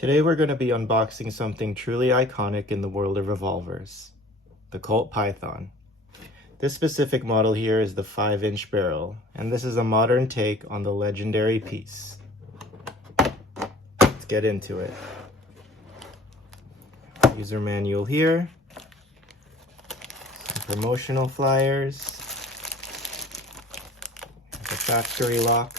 Today we're going to be unboxing something truly iconic in the world of revolvers, the Colt Python. This specific model here is the 5-inch barrel, and this is a modern take on the legendary piece. Let's get into it. User manual here, some promotional flyers, the factory lock,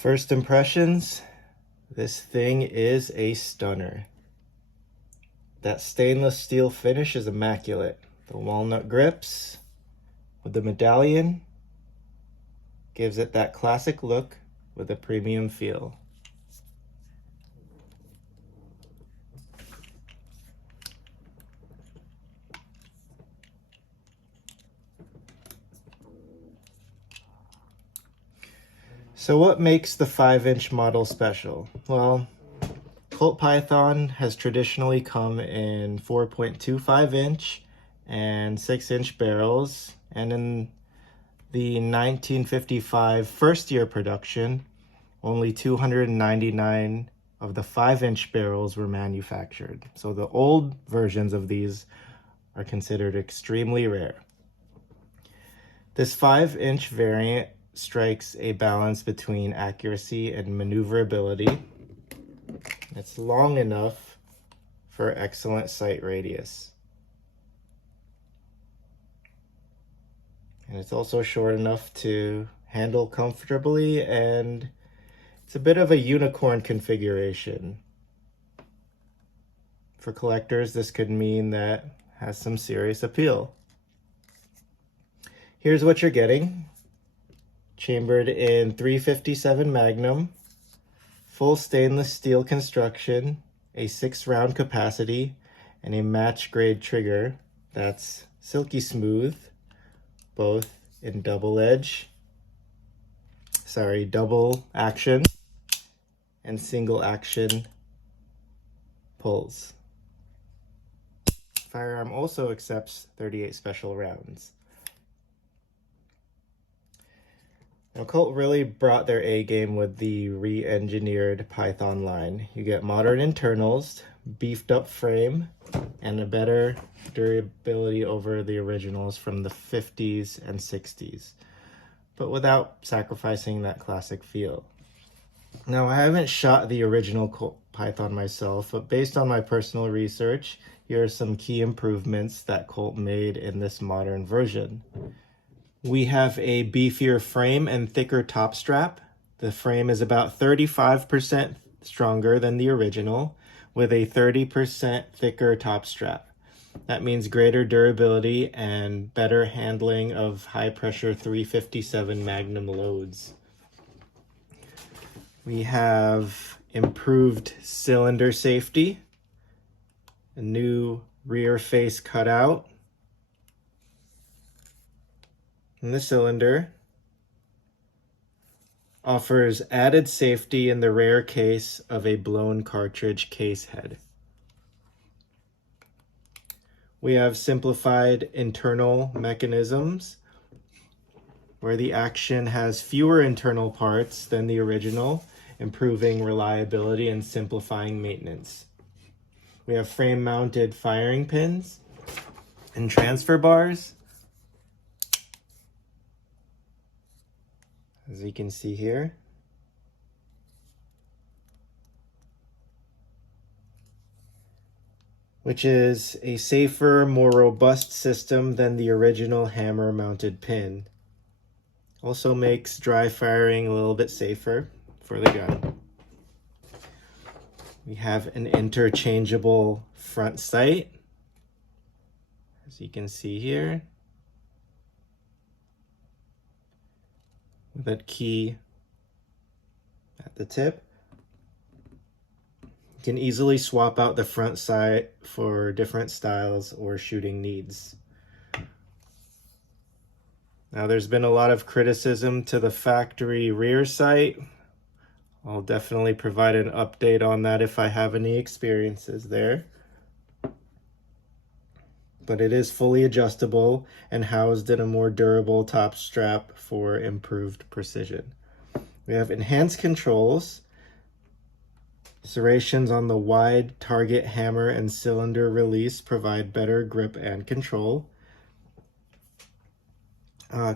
First impressions, this thing is a stunner. That stainless steel finish is immaculate. The walnut grips with the medallion gives it that classic look with a premium feel. So what makes the 5-inch model special? Well, Colt Python has traditionally come in 4.25-inch and 6-inch barrels, and in the 1955 first year production, only 299 of the 5-inch barrels were manufactured. So the old versions of these are considered extremely rare. This 5-inch variant strikes a balance between accuracy and maneuverability. It's long enough for excellent sight radius. And it's also short enough to handle comfortably, and it's a bit of a unicorn configuration. For collectors, this could mean that it has some serious appeal. Here's what you're getting. Chambered in 357 Magnum, full stainless steel construction, a 6-round capacity, and a match grade trigger that's silky smooth, both in double action and single action pulls. Firearm also accepts 38 special rounds. Now, Colt really brought their A game with the re-engineered Python line. You get modern internals, beefed up frame, and a better durability over the originals from the 50s and 60s, but without sacrificing that classic feel. Now, I haven't shot the original Colt Python myself, but based on my personal research, here are some key improvements that Colt made in this modern version. We have a beefier frame and thicker top strap. The frame is about 35% stronger than the original, with a 30% thicker top strap. That means greater durability and better handling of high-pressure 357 Magnum loads. We have improved cylinder safety, a new rear face cutout, and the cylinder offers added safety in the rare case of a blown cartridge case head. We have simplified internal mechanisms where the action has fewer internal parts than the original, improving reliability and simplifying maintenance. We have frame-mounted firing pins and transfer bars, as you can see here. Which is a safer, more robust system than the original hammer-mounted pin. Also makes dry firing a little bit safer for the gun. We have an interchangeable front sight, as you can see here, with that key at the tip. You can easily swap out the front sight for different styles or shooting needs. Now there's been a lot of criticism to the factory rear sight. I'll definitely provide an update on that if I have any experiences there. But it is fully adjustable and housed in a more durable top strap for improved precision. We have enhanced controls. Serrations on the wide target hammer and cylinder release provide better grip and control.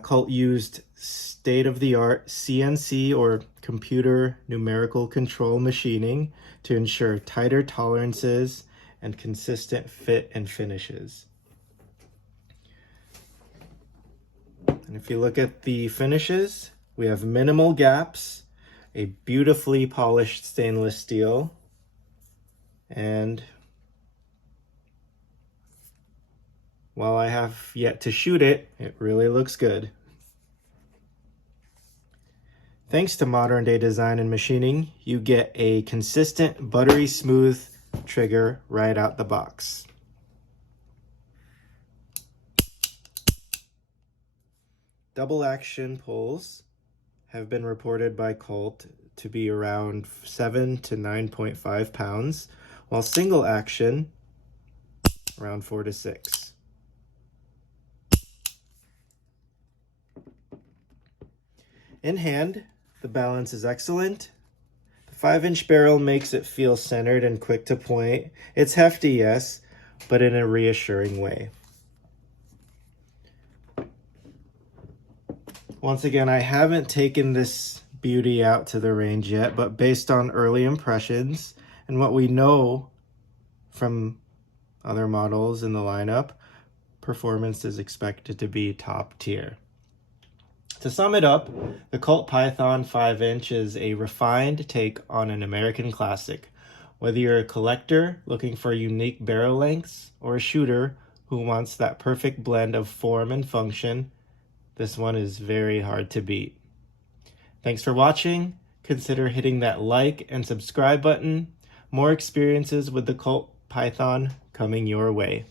Colt used state-of-the-art CNC or computer numerical control machining to ensure tighter tolerances and consistent fit and finishes. And if you look at the finishes, we have minimal gaps, a beautifully polished stainless steel, and while I have yet to shoot it, it really looks good. Thanks to modern day design and machining, you get a consistent, buttery smooth trigger right out the box. Double action pulls have been reported by Colt to be around 7 to 9.5 pounds, while single action around 4 to 6. In hand, the balance is excellent. The 5-inch barrel makes it feel centered and quick to point. It's hefty, yes, but in a reassuring way. Once again, I haven't taken this beauty out to the range yet, but based on early impressions and what we know from other models in the lineup, performance is expected to be top tier. To sum it up, the Colt Python 5-inch is a refined take on an American classic. Whether you're a collector looking for unique barrel lengths or a shooter who wants that perfect blend of form and function, this one is very hard to beat. Thanks for watching. Consider hitting that like and subscribe button. More experiences with the Colt Python coming your way.